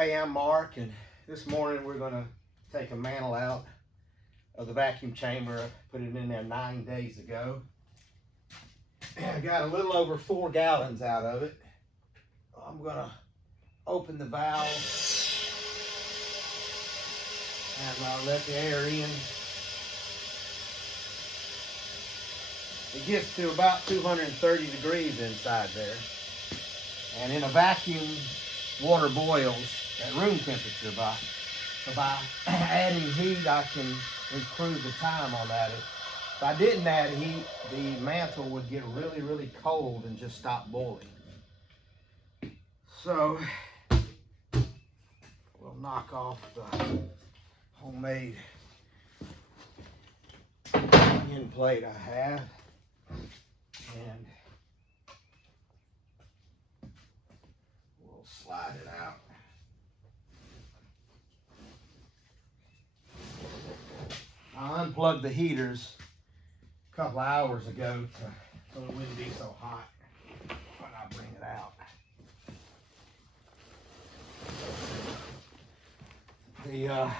Hey, I'm Mark, and this morning we're going to take a mantle out of the vacuum chamber. I put it in there 9 days ago. I got a little over 4 gallons out of it. I'm going to open the valve and let the air in. It gets to about 230 degrees inside there. And in a vacuum, water boils at room temperature. By adding heat, I can improve the time on that. If I didn't add heat, the mantle would get really, really cold and just stop boiling. So we'll knock off the homemade end plate I have, and we'll slide it out. I unplugged the heaters a couple hours ago so it wouldn't be so hot when I bring it out. The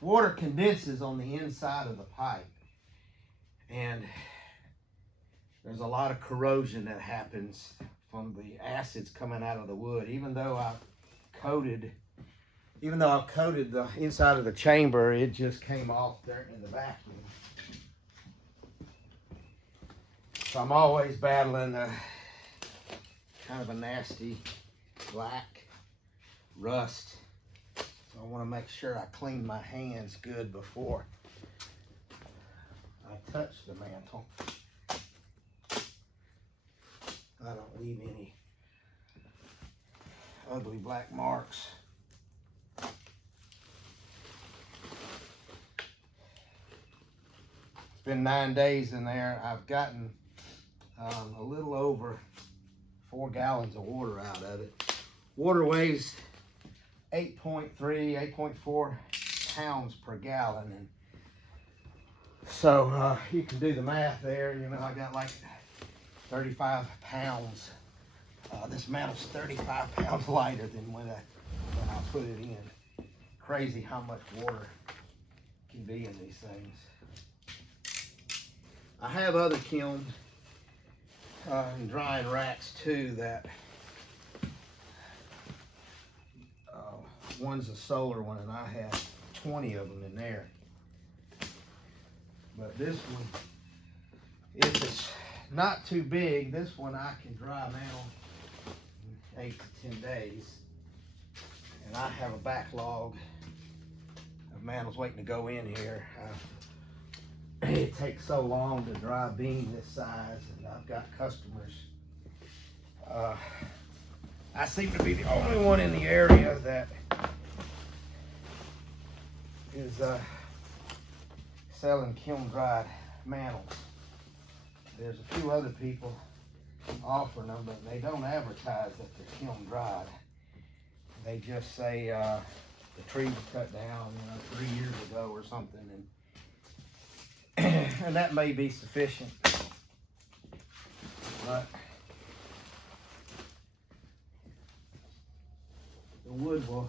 water condenses on the inside of the pipe, and there's a lot of corrosion that happens from the acids coming out of the wood. Even though I've coated the inside of the chamber, it just came off there in the vacuum. So I'm always battling kind of a nasty black rust. So I want to make sure I clean my hands good before I touch the mantle. I don't leave any ugly black marks. It's been 9 days in there. I've gotten a little over 4 gallons of water out of it. Water weighs 8.3, 8.4 pounds per gallon, and so you can do the math there. You know, I got like 35 pounds. This mantle's 35 pounds lighter than when I put it in. Crazy how much water can be in these things. I have other kiln and drying racks too that one's a solar one, and I have 20 of them in there. But this one, if it's not too big, this one I can dry a mantle in 8 to 10 days. And I have a backlog of mantles waiting to go in here. It takes so long to dry a beam this size, and I've got customers. I seem to be the only one in the area that is selling kiln dried mantles. There's a few other people offering them, but they don't advertise that they're kiln dried. They just say the tree was cut down, 3 years ago or something, and that may be sufficient. But the wood will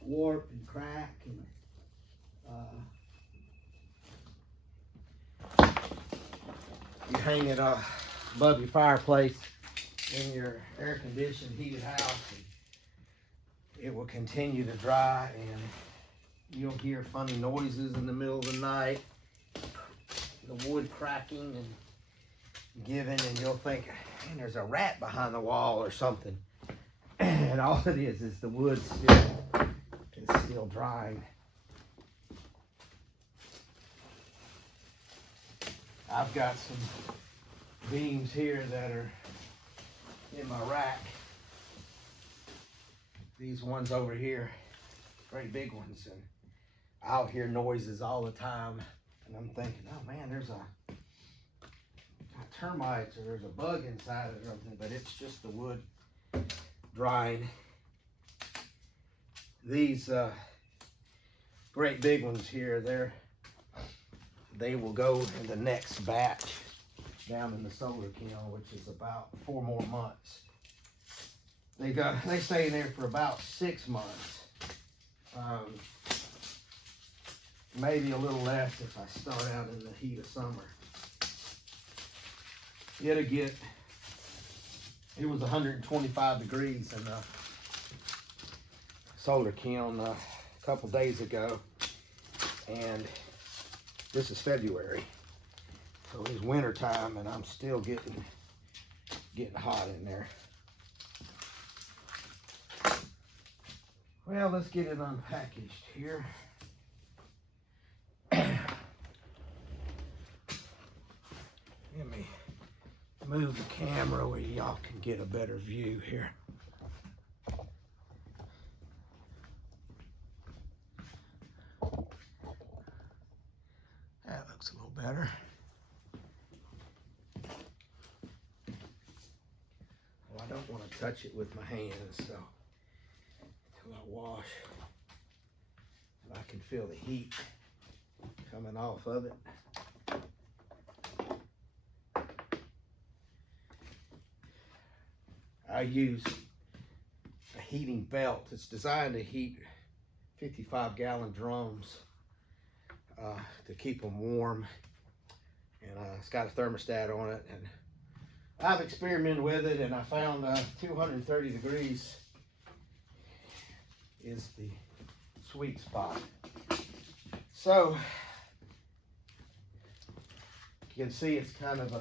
warp and crack, and you hang it above your fireplace in your air-conditioned heated house, and it will continue to dry, and you'll hear funny noises in the middle of the night, the wood cracking and giving, and you'll think, man, there's a rat behind the wall or something. And all it is the wood is still drying. I've got some beams here that are in my rack. These ones over here, great big ones, and I'll hear noises all the time, and I'm thinking, oh man, there's termites or there's a bug inside it or something, but it's just the wood drying. These great big ones here, they will go in the next batch down in the solar kiln, which is about 4 more months. They stay in there for about 6 months. Maybe a little less if I start out in the heat of summer. It was 125 degrees in the solar kiln a couple days ago, and this is February, so it's winter time, and I'm still getting hot in there. Well, let's get it unpackaged here. Let me move the camera where y'all can get a better view here. That looks a little better. Well, I don't want to touch it with my hands, so until I wash, I can feel the heat coming off of it. I use a heating belt. It's designed to heat 55-gallon drums to keep them warm, and it's got a thermostat on it, and I've experimented with it, and I found 230 degrees is the sweet spot. So you can see it's kind of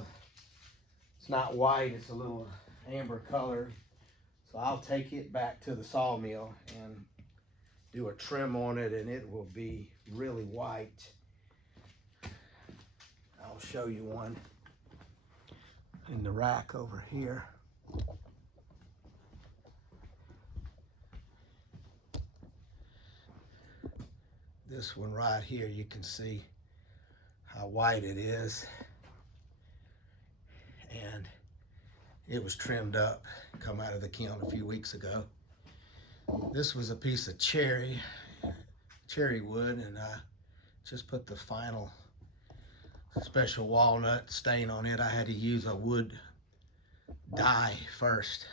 it's not white, it's a little amber colored. So I'll take it back to the sawmill and do a trim on it, and it will be really white. I'll show you one in the rack over here. This one right here, you can see how white it is, and it was trimmed up, come out of the kiln a few weeks ago. This was a piece of cherry wood, and I just put the final special walnut stain on it. I had to use a wood dye first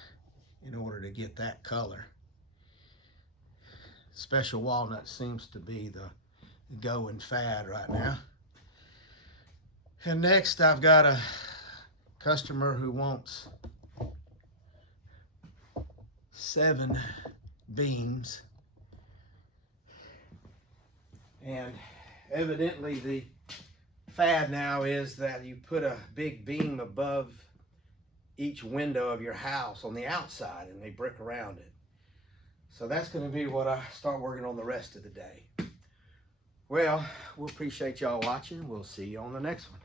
in order to get that color. Special walnut seems to be the going fad right now. And next I've got a customer who wants 7 beams, and evidently the fad now is that you put a big beam above each window of your house on the outside, and they brick around it. So that's going to be what I start working on the rest of the day. Well, we appreciate y'all watching. We'll see you on the next one.